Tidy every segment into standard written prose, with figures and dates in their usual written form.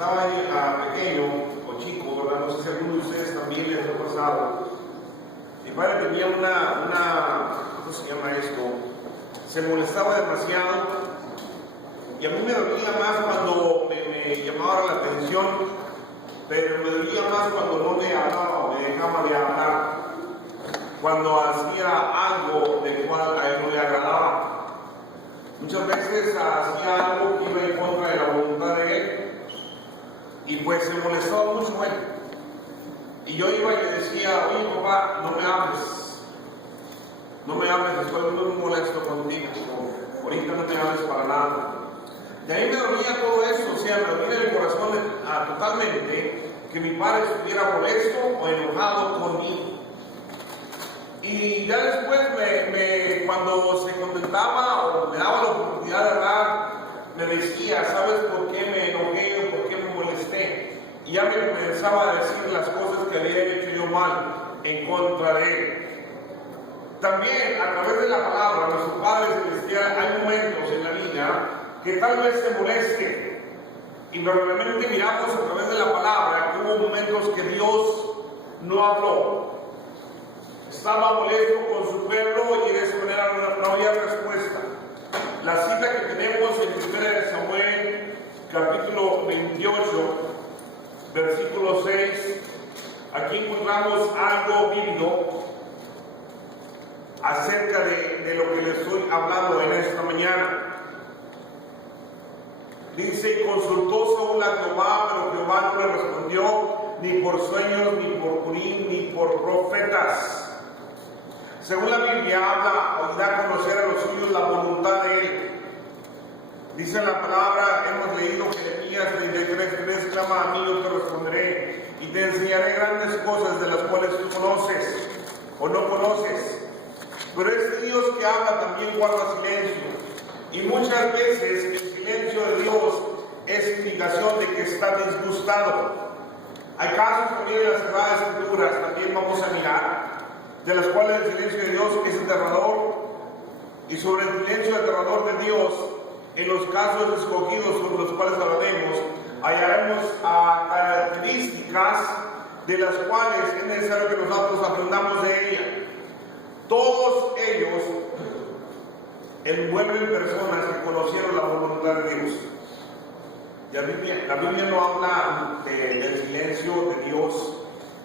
estaba pequeño o chico, ¿verdad? No sé si a alguno de ustedes también les ha pasado. Mi padre tenía ¿cómo se llama esto? Se molestaba demasiado y a mí me dolía más cuando me llamaba la atención, pero me dolía más cuando no me hablaba o me dejaba de hablar, cuando hacía algo del cual a él no le agradaba. Muchas veces hacía algo que iba en contra de la voluntad de él y pues se molestaba mucho él. Y yo iba y le decía, oye papá, no me hables, estoy muy molesto contigo, ahorita no me hables para nada. De ahí me dolía todo eso, o sea, me dolía el corazón totalmente que mi padre estuviera molesto o enojado conmigo. Y ya después, cuando se contentaba o me daba la oportunidad de hablar, me decía, ¿sabes por qué me enojé o por qué me molesté? Y ya me comenzaba a decir las cosas que había hecho yo mal en contra de él. También, a través de la palabra, nuestros padres celestiales, hay momentos en la vida que tal vez se moleste. Y normalmente miramos a través de la palabra que hubo momentos que Dios no habló. Estaba molesto con su pueblo y de esa manera no había respuesta. La cita que tenemos en 1 Samuel, capítulo 28, versículo 6, aquí encontramos algo vívido acerca de lo que les estoy hablando en esta mañana. Dice, consultó Saúl a Jehová, pero Jehová no le respondió ni por sueños, ni por Urim, ni por profetas. Según la Biblia habla o da a conocer a los suyos la voluntad de él. Dice la palabra, hemos leído Jeremías 33:3, clama a mí, yo te responderé, y te enseñaré grandes cosas de las cuales tú conoces o no conoces. Pero este Dios que habla también guarda silencio. Y muchas veces el silencio de Dios es indicación de que está disgustado. Hay casos también en las Sagradas Escrituras, también vamos a mirar, de las cuales el silencio de Dios es aterrador. Y sobre el silencio aterrador de Dios, en los casos escogidos sobre los cuales hablaremos, hallaremos características de las cuales es necesario que nosotros aprendamos de ella. Todos ellos envuelven personas que conocieron la voluntad de Dios. La Biblia no habla del silencio de Dios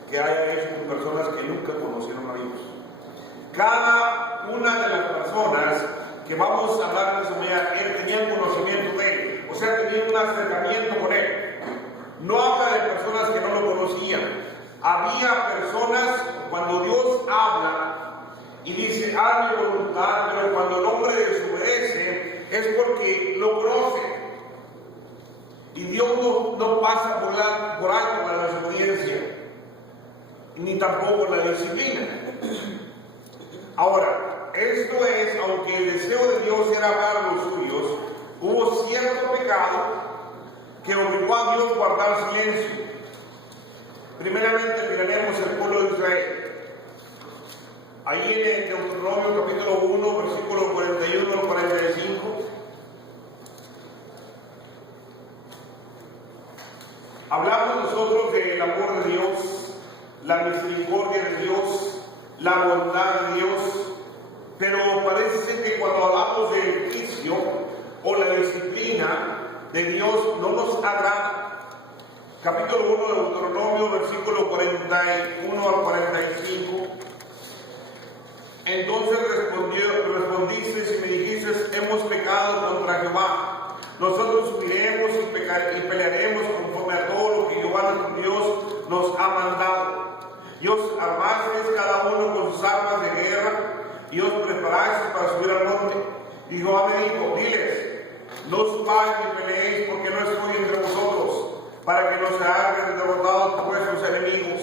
que haya hecho con personas que nunca conocieron a Dios. Cada una de las personas que vamos a hablar en esa mañana, él tenía conocimiento de él, o sea, tenía un acercamiento con él. No habla de personas que no lo conocían. Había personas, cuando Dios habla y dice, haz mi voluntad, pero cuando el hombre desobedece, es porque lo conoce. Y Dios no pasa por alto la desobediencia, ni tampoco la disciplina. Ahora, esto es, aunque el deseo de Dios era hablar a los suyos, hubo cierto pecado que obligó a Dios a guardar silencio. Primeramente miraremos el pueblo de Israel. Ahí en Deuteronomio capítulo 1, versículo 41 al 45. Hablamos nosotros del amor de Dios, la misericordia de Dios, la bondad de Dios, pero parece ser que cuando hablamos del juicio o la disciplina de Dios no nos agrada. Capítulo 1 de Deuteronomio, versículo 41 al 45. Entonces respondiste y me dijiste, hemos pecado contra Jehová. Nosotros subiremos y pelearemos conforme a todo lo que Jehová nuestro Dios nos ha mandado. Y os armasteis cada uno con sus armas de guerra y os preparáis para subir al monte. Y Jehová me dijo, diles, no subáis ni peleéis porque no estoy entre vosotros, para que no se hagan derrotados por vuestros enemigos.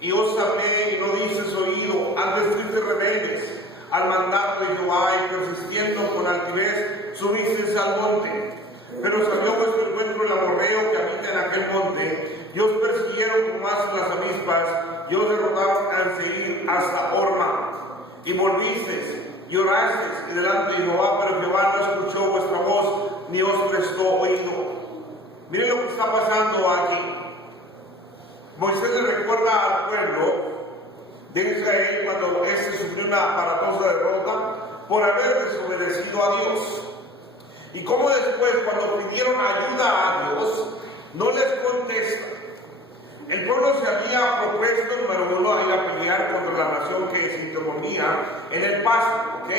Y os hablé y no dices oído, antes fuisteis rebeldes al mandato de Jehová y persistiendo con altivez subisteis al monte. Pero salió vuestro encuentro el amorreo que habita en aquel monte, y os persiguieron como hacen las avispas, y os derrotaron al seguir hasta Horma. Y volvisteis, y orasteis delante de Jehová, pero Jehová no escuchó vuestra voz, ni os prestó oído. Miren lo que está pasando aquí. Moisés le recuerda al pueblo de Israel cuando éste sufrió una aparatosa derrota por haber desobedecido a Dios. Y cómo después, cuando pidieron ayuda a Dios, no les contesta. El pueblo se había propuesto, número uno, a ir a pelear contra la nación que se interponía en el paso, ¿ok?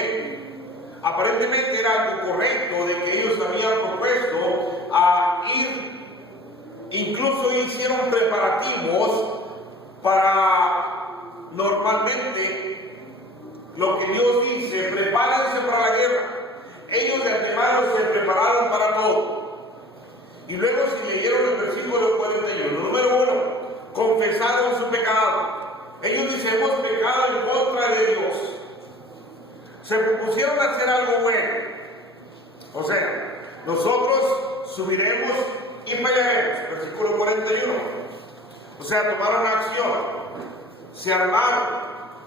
Aparentemente era algo correcto de que ellos habían propuesto a ir, incluso hicieron preparativos para, normalmente, lo que Dios dice, prepárense para la guerra. Ellos de antemano se prepararon para todo. Y luego si leyeron el versículo 41, número 1, confesaron su pecado. Ellos dicen, hemos pecado en contra de Dios. Se propusieron hacer algo bueno. O sea, nosotros subiremos y pelearemos. Versículo 41. O sea, tomaron acción. Se armaron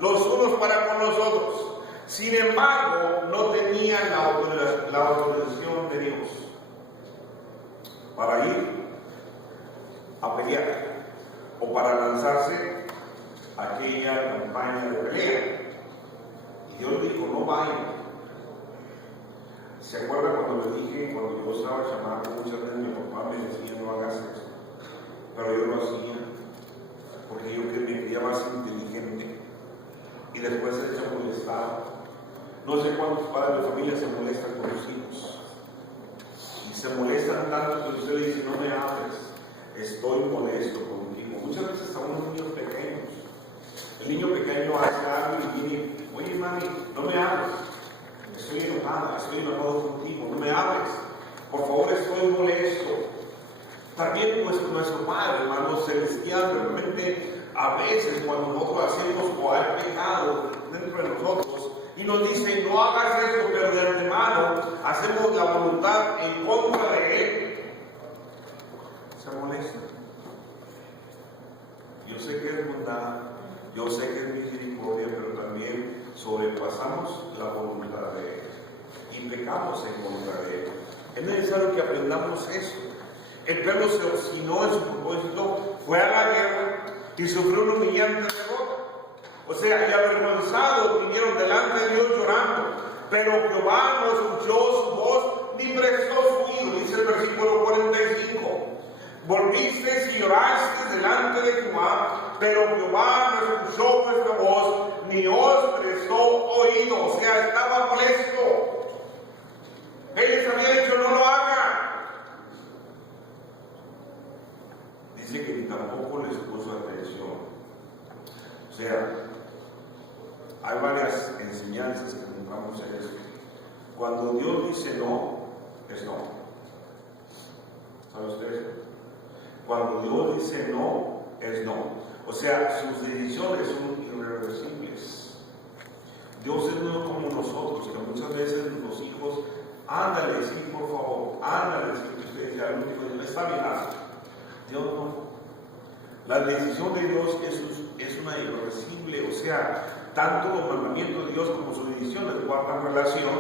los unos para con los otros. Sin embargo, no tenían la autorización de Dios para ir a pelear o para lanzarse a aquella campaña de pelea. Y Dios dijo, no vayan. ¿Se acuerdan cuando les dije, cuando yo estaba llamando, muchas veces mi papá me decía, no hagas eso? Pero yo lo hacía, porque yo me creía más inteligente. Y después se echa molestado. No sé cuántos padres de familia se molestan con los hijos. Y se molestan tanto que usted le dice, no me hables, estoy molesto contigo. Muchas veces a unos niños pequeños. El niño pequeño hace algo y viene, oye mami, no me hables. Estoy enojado contigo, no me hables. Por favor, estoy molesto. También nuestro Padre, hermano celestial, realmente a veces cuando nosotros hacemos o hay pecado dentro de nosotros y nos dice no hagas esto, pero de antemano hacemos la voluntad en contra de Él, se molesta. Yo sé que es bondad, yo sé que es misericordia, pero también sobrepasamos la voluntad de Él y pecamos en contra de Él. Es necesario que aprendamos eso. El pueblo se obstinó en su propósito, fue a la guerra y sufrió un humillante derrota. O sea, y avergonzados vinieron delante de Dios llorando, pero Jehová no escuchó su voz ni prestó su oído, dice el versículo 45. Volvisteis y llorasteis delante de Jehová, pero Jehová no escuchó vuestra voz ni os prestó oído. O sea, estaba molesto. Ellos habían dicho no lo hagan. Dice que ni tampoco les puso atención. O sea, hay varias enseñanzas que encontramos en esto. Cuando Dios dice no, es no. ¿Sabe usted? Cuando Dios dice no, es no. O sea, sus decisiones son irreversibles. Dios es no como nosotros, que muchas veces los hijos, ándale, sí, por favor, ándale, sí, que usted dice, algo está bien, Dios no. La decisión de Dios es una irreversible, o sea, tanto los mandamientos de Dios como sus decisiones guardan relación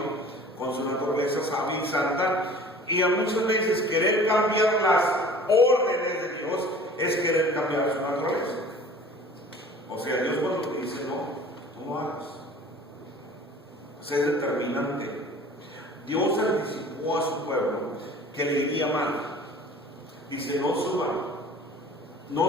con su naturaleza sabia y santa, y a muchas veces querer cambiar las órdenes de Dios es querer cambiar su naturaleza. O sea, Dios cuando te dice no, tú no hagas. O sea, es determinante. Dios anticipó a su pueblo que le iría mal. Dice, no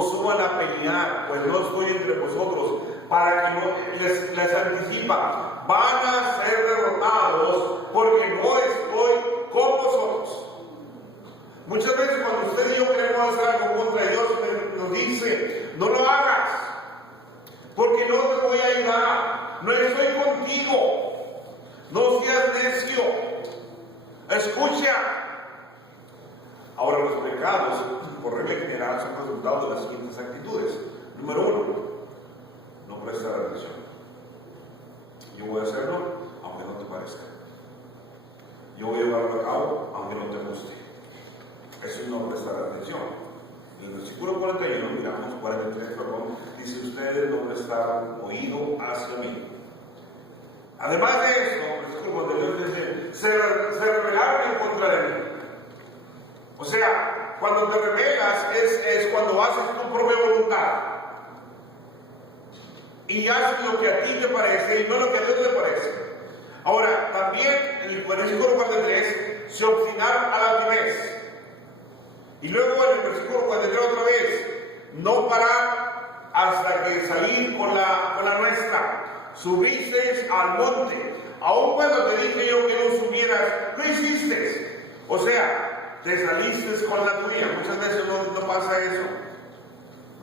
suban a pelear, pues no estoy entre vosotros, para que no les anticipa, van a ser derrotados porque no estoy con vosotros. Muchas veces cuando usted y yo queremos hacer algo contra Dios, nos dice, no lo hagas, porque no te voy a ayudar, no estoy contigo, no seas necio, escucha. Ahora los pecados, por regla general, son resultado de las siguientes actitudes. Número 1, no prestar atención. Yo voy a hacerlo aunque no te parezca. Yo voy a llevarlo a cabo aunque no te guste. Eso es no prestar atención. En el versículo 41, miramos 43, perdón, dice ustedes no prestaron oído hacia mí. Además de esto, el versículo 42 dice, se rebelaron en contra de mí. O sea, cuando te rebelas es cuando haces tu propia voluntad. Y haces lo que a ti te parece y no lo que a Dios le parece. Ahora, también en el versículo 43 se obstinaron a la altivez. Y luego en el versículo 43 otra vez, no parar hasta que salir con la nuestra. Subisteis al monte. Aun cuando te dije yo que no subieras, lo hiciste. O sea, te saliste con la tuya. Muchas veces no pasa eso.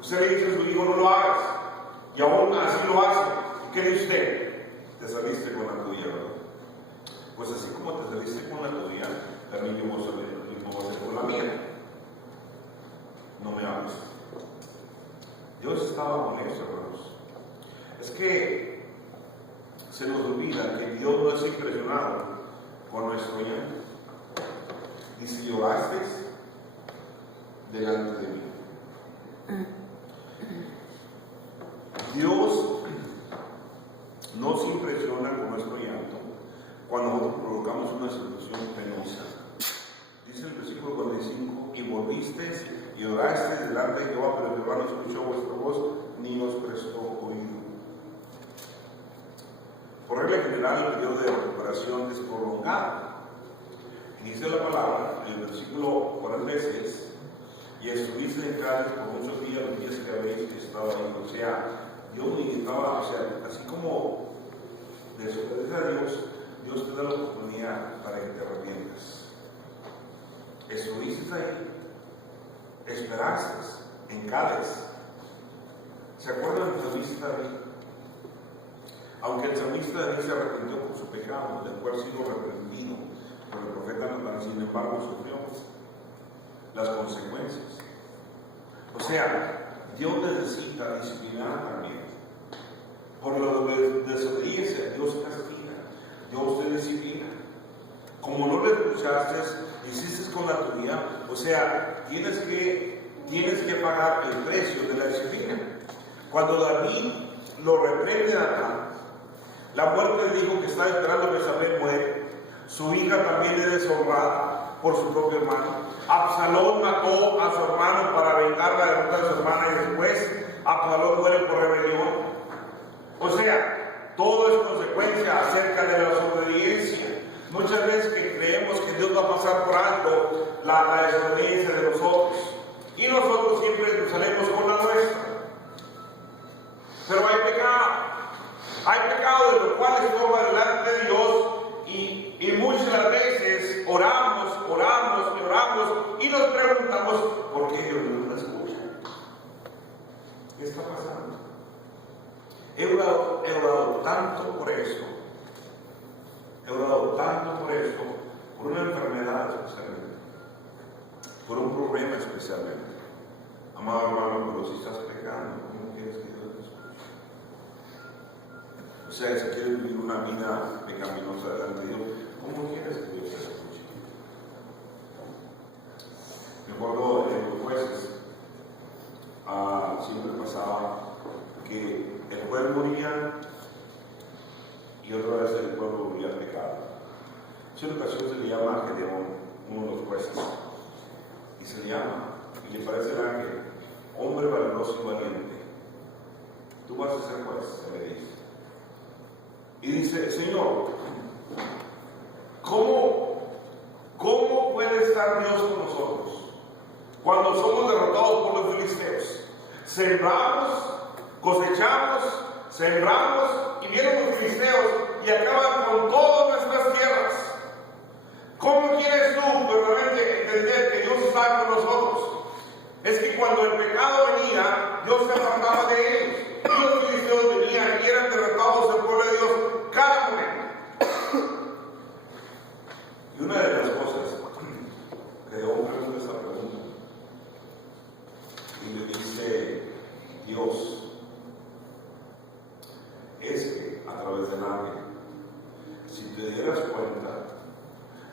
Usted le dice a su hijo, no lo hagas. Y aún así lo hace. ¿Qué dice usted? Te saliste con la tuya, ¿verdad? Pues así como te saliste con la tuya, también yo voy a salir con la mía. No me hables. Dios estaba molesto, hermanos. Es que se nos olvida que Dios no es impresionado por nuestro llanto. Dice, llorasteis delante de mí. Dios no se impresiona con nuestro llanto cuando nosotros provocamos una situación penosa. Dice el versículo 45, y volvisteis y orasteis delante de Jehová, pero Jehová no escuchó vuestra voz, ni os prestó oído. Por regla general, el periodo de recuperación es prolongado. Dice la palabra, en el versículo 46, y estuviste en Cádiz por muchos días, los días que habéis estado ahí. O sea, Dios necesitaba, así como desobedecer a Dios, Dios te da la oportunidad para que te arrepientas. Estuviste ahí, esperaste en Cádiz. ¿Se acuerdan del salmista David? Aunque el salmista David se arrepintió por su pecado, del cual ha sido arrepentido por el profeta Natán, sin embargo sufrió las consecuencias. O sea, Dios necesita disciplinar también. Por la desobediencia, Dios castiga, Dios te disciplina. Como no le escuchaste, hiciste con la tuya, o sea, tienes que pagar el precio de la disciplina. Cuando David lo reprende a Natán, la muerte le dijo que está esperando que Betsabé muere. Su hija también es deshonrada por su propio hermano. Absalón mató a su hermano para vengar la derrota de su hermana y después Absalón muere por rebelión. O sea, todo es consecuencia acerca de la desobediencia. Muchas veces que creemos que Dios va a pasar por alto la desobediencia de nosotros. Y nosotros siempre salimos con la nuestra. Pero hay pecado. Hay pecado de lo cual estorba delante de Dios y muchas veces oramos y nos preguntamos ¿por qué Dios no nos escucha? ¿Qué está pasando? He orado tanto por esto. He orado tanto por esto, por una enfermedad especialmente, por un problema especialmente. Amado hermano, pero si estás pecando, ¿cómo quieres que Dios te escuche? O sea, si quieres vivir una vida pecaminosa delante de Dios, ¿cómo quieres que Dios te escuche? Me acuerdo en los jueces, siempre pasaba que el juez moría y otra vez el pueblo volvía a pecar. En una ocasión se le llama a Gedeón, uno de los jueces, y se le llama, y le parece el ángel, hombre valeroso y valiente, tú vas a ser juez, se le dice. Y dice, Señor, ¿cómo puede estar Dios con nosotros cuando somos derrotados por los filisteos? Sembramos, cosechamos, sembramos y vienen los filisteos y acaban con todas nuestras tierras. ¿Cómo quieres tú verdaderamente entender que Dios está con nosotros? Es que cuando el pecado venía, Dios se apartaba de ellos. Y los filisteos venían y eran derrotados el pueblo de Dios cada momento. Y una de las cosas que Dios pregunta esta pregunta y le dice Dios es que a través del ángel, si te dieras cuenta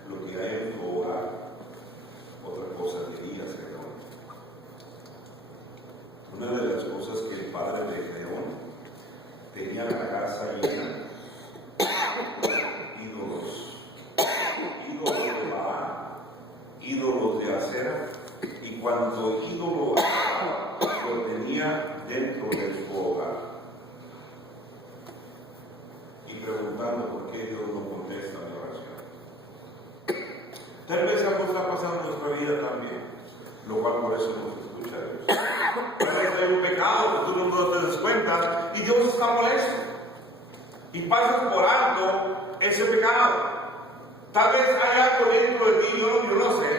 lo que hay en tu hogar, otra cosa dirías, Señor. Una de las cosas que el padre de Gedeón tenía la casa llena ídolos de Baal, ídolos de acera y eso no se escucha a Dios. A veces hay un pecado que tú no te das cuenta y Dios está molesto. Y pasas por alto ese pecado. Tal vez hay algo dentro de ti, yo no sé,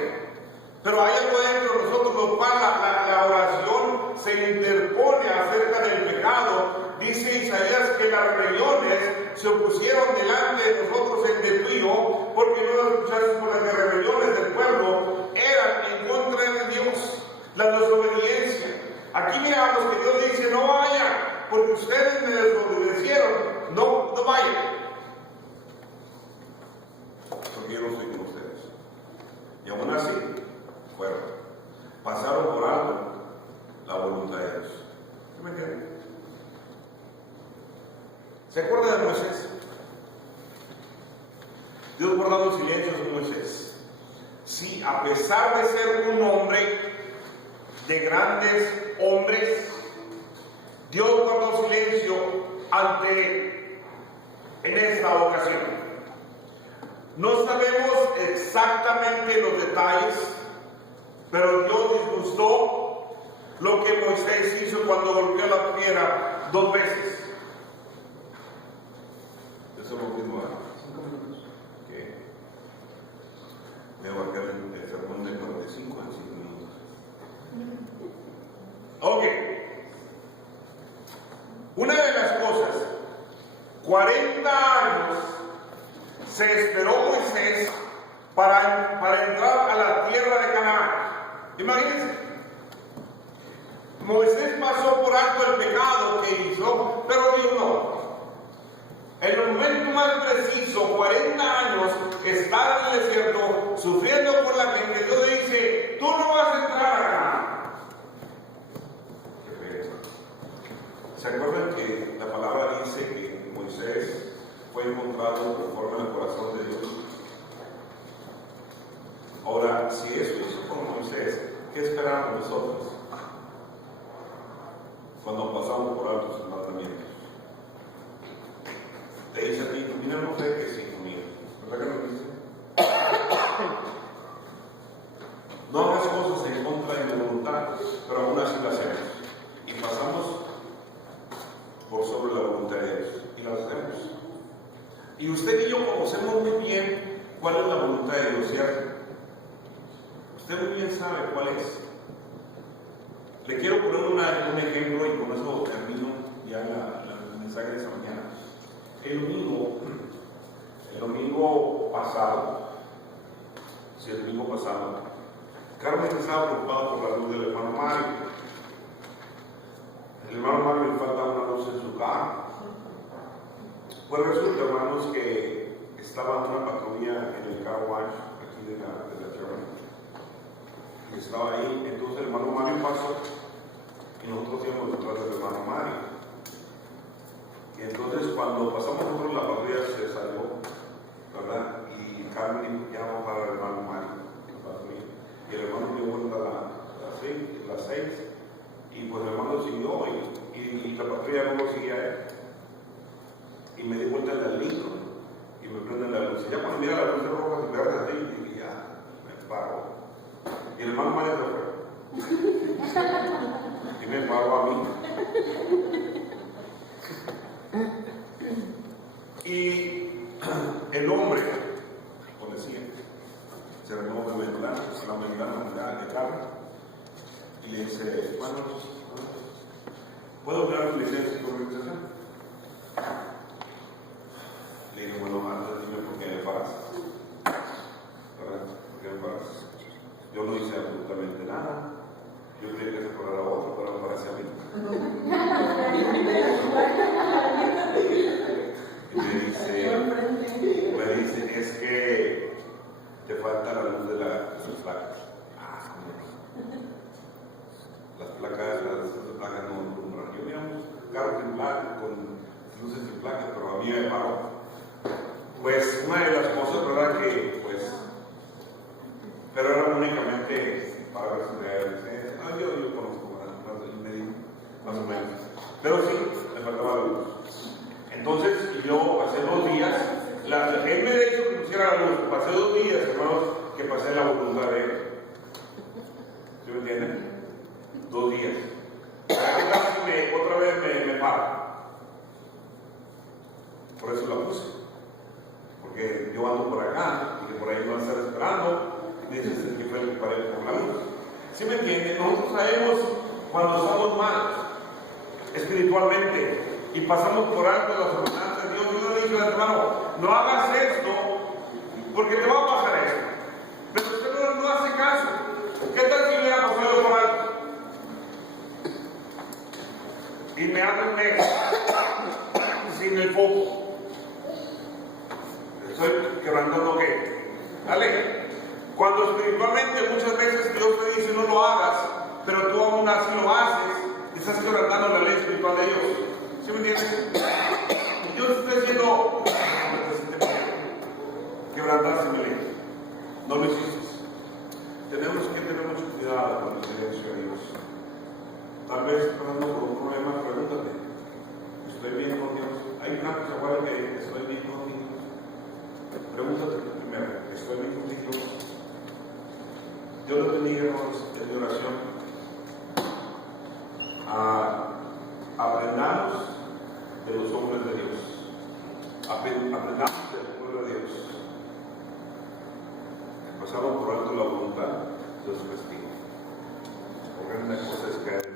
pero hay algo dentro de nosotros, lo cual la oración se interpone acerca del pecado. Dice Isaías que las rebeliones se opusieron delante de nosotros entre tú y yo, porque no las escuchaste por las rebeliones del pueblo eran en contra de Dios, la desobediencia. Aquí miramos que Dios dice, no vayan, porque ustedes me desobedecieron, no vayan. Porque yo no estoy con ustedes. Y aún así, fueron. Pasaron por alto la voluntad de Dios. ¿Sí me entienden? ¿Se acuerda de Moisés? Dios guardando silencio de Moisés. Sí, a pesar de ser un hombre de grandes hombres, Dios guardó silencio en esta ocasión. No sabemos exactamente los detalles, pero Dios disgustó lo que Moisés hizo cuando golpeó la piedra 2 veces. Eso lo mismo. Okay. Voy a marcar el sermón de 45 en 5 minutos. Ok. Una de las cosas, 40 años se esperó Moisés para entrar a la tierra de Canaán. Imagínense. Moisés pasó por alto el pecado que hizo, pero Dios no. En el momento más preciso, 40 años, estar en el desierto, sufriendo por la gente, Dios le dice, tú no vas a entrar a Canaán. ¿Se acuerdan que la palabra dice que Moisés fue encontrado conforme al corazón de Dios? Ahora, si eso hizo con Moisés, ¿qué esperamos nosotros cuando pasamos por alto sus mandamientos? Te dice a ti, mira, no sé que sí conmigo. ¿Verdad que no dice? No hagas cosas en contra de mi voluntad, pero aún así las hacemos. Y pasamos por sobre la voluntad de Dios. Y las hacemos. Y usted y yo conocemos muy bien cuál es la voluntad de Dios, ¿cierto? Usted muy bien sabe cuál es. Le quiero poner un ejemplo y con eso termino ya el mensaje de esta mañana. El domingo pasado, Carmen estaba preocupada por la luz del hermano Mario. El hermano Mario le falta una luz en su carro. Pues resulta, hermanos, que estaba una patrulla en el car wash aquí de la Cherry. Y estaba ahí, entonces el hermano Mario pasó y nosotros íbamos detrás del hermano Mario. Y entonces cuando pasamos nosotros la patrulla se salió, ¿verdad? Y Carmen dijo, ya vamos para el hermano Mario, la patrulla. Y el hermano dio vuelta a las 6, y pues el hermano siguió y la patrulla no lo seguía a él. Y me di vuelta en la Lincoln y me prende la luz. Y ya cuando mira la luz de rojas y verdes así, dije, ya, me paro. Y el hermano Mario se fue. Y me paró a mí. Y el hombre, policía, se renovó de ventana, la ventana de carro, y le dice, bueno, ¿puedo hablar de licencia de organización? Le dije, bueno, antes dime por qué me paras. ¿Verdad? ¿Por qué me paras? Yo no hice absolutamente nada. Yo quería que se parara otro, pero me parece a mí. Y me dice, es que te falta la luz de sus placas. Las placas no alumbran. Yo miramos carros sin placas, con luces sin placas, pero a mí me paró. Pues una de las cosas, ¿verdad? Que pues, pero era únicamente para ver si me licencia. Yo conozco más o menos. Pero sí, me faltaba la luz. Entonces, yo pasé 2 días, él me dijo que pusiera la luz, pasé 2 días, hermanos, que pasé la voluntad de él. ¿Sí me entienden? 2 días. ¿Qué tal si otra vez me paro? Por eso la puse. Porque yo ando por acá y que por ahí no va a estar esperando. Dices que fue el que paré por la luz. ¿Sí me entienden? Nosotros sabemos cuando estamos mal espiritualmente y pasamos por alto las ordenanzas de Dios. Yo le digo, hermano, no hagas esto porque te va a pasar esto. Pero usted no hace caso. ¿Qué tal si hubiera pasado por alto? Y me hace un ex sin el foco. Estoy quebrantando qué. ¿Vale? Cuando espiritualmente muchas veces Dios te dice no lo hagas, pero tú aún así lo haces, estás quebrantando la ley espiritual de Dios. ¿Sí me entiendes? Dios está diciendo, quebrantarse mi ley. No lo hiciste. Tenemos que tener mucho cuidado con el silencio de Dios. Tal vez pasando por un problema, pregúntate, ¿estoy bien con Dios? Hay una que se acuerda que estoy bien con Dios. Pregúntate primero, ¿estoy bien con Dios? Dios les bendiga, hermanos, en mi oración. Aprendamos de los hombres de Dios. Aprendamos del pueblo de Dios. Pasaron por alto la voluntad de su castigo. Porque una cosa es caer